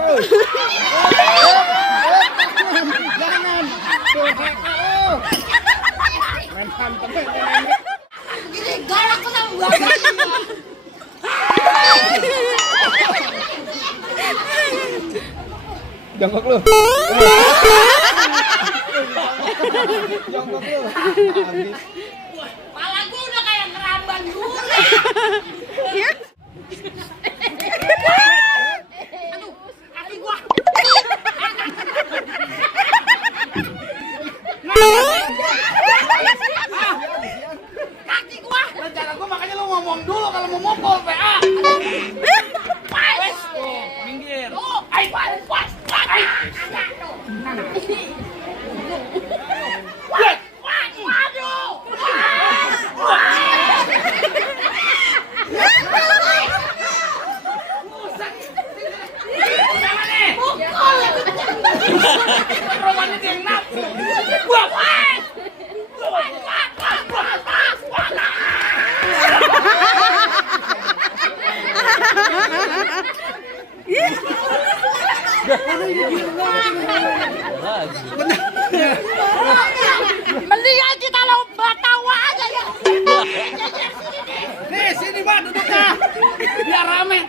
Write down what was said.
terus. Jangan. Main temen. Gini galak ko ng buwan. Jongkok lu. Jongkok lu. Habis. Pala gua udah kayak keramban gula. Aduh, kaki gua. Kaki gua. Rencana gua makanya lu ngomong dulu kalau mau mukul PA. Wes. Minggir. Oh, ai pas. Ai. Waduh. Romannya dia yang nafsu. Mendingan kita lomba tawa aja ya. Nih sini Pak duduknya. Biar rame.